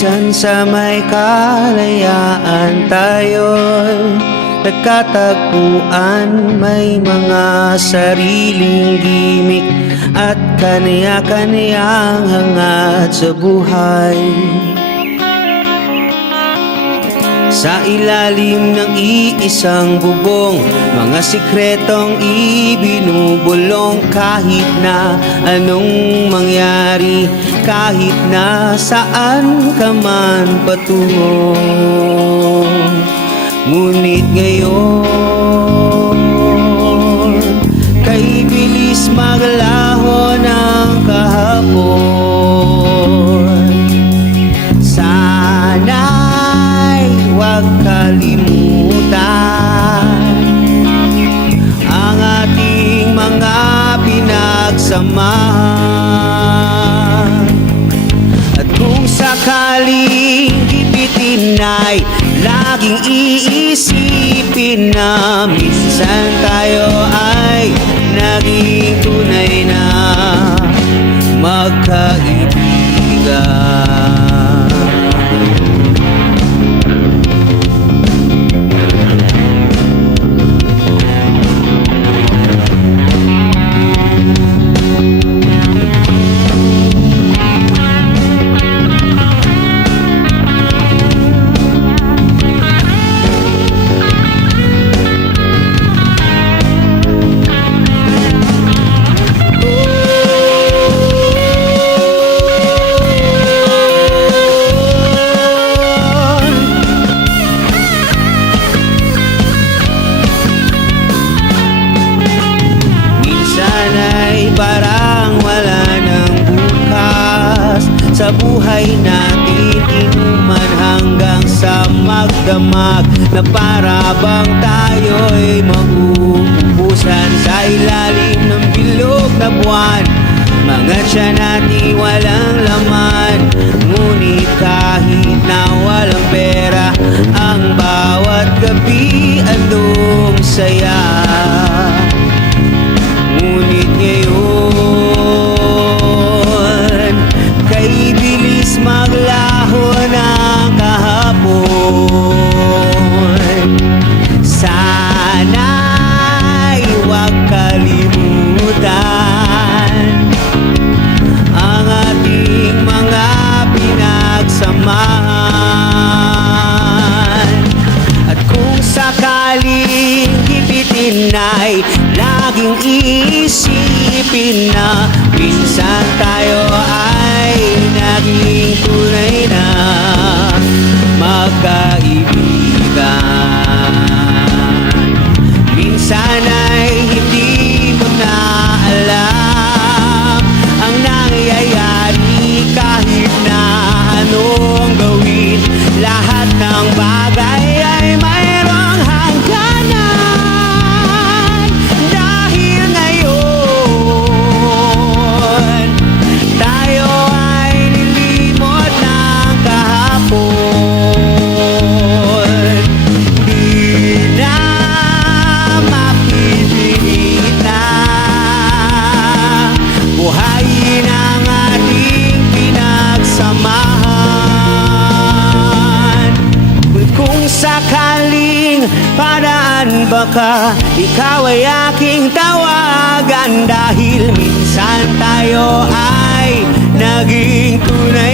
minsan sa may kalayaan tayo'y nagkatagpuan. May mga sariling gimik at kanya-kanyang hangad sa buhay. Sa ilalim ng iisang bubong, mga sikretong ibinubulong. Kahit na anong mangyari, kahit na saan ka man patungo. Ngunit ngayon, kay bilis maglaho ng kahapon. Sana'y huwag kalimutan ang ating mga pinagsamahan. At kung sakaling gipitin ay laging iisipin na minsan tayo ay naging tunay na magkaibigan. Parang wala nang bukas sa buhay natin, inuman hanggang sa magdamag, na para bang tayo'y mauubusan sa ilalim ng bilog na buwan. Mga tiyan natin walang laman, ngunit kahit na walang pera, ang bawat gabi andong saya. Ngunit ngayon, kay bilis maglaho ng kahapon. Sana'y huwag kalimutan ang ating mga pinagsamahan. At kung sakaling gipitin ay laging iisipin na minsan tayo ay naging tunay na magkaibigan. Minsan ay hindi mo na alam ang nangyayari, kahit na anong gawin, lahat ng bagay ay mayroong hangganan. Dahil ngayon, tayo ay nilimot ng kahapon. Di na mapipilita buhayin ang ating pinagsamahan. Kung sakaling padaan baka ikaw ay aking tawagan, dahil minsan tayo ay naging tunay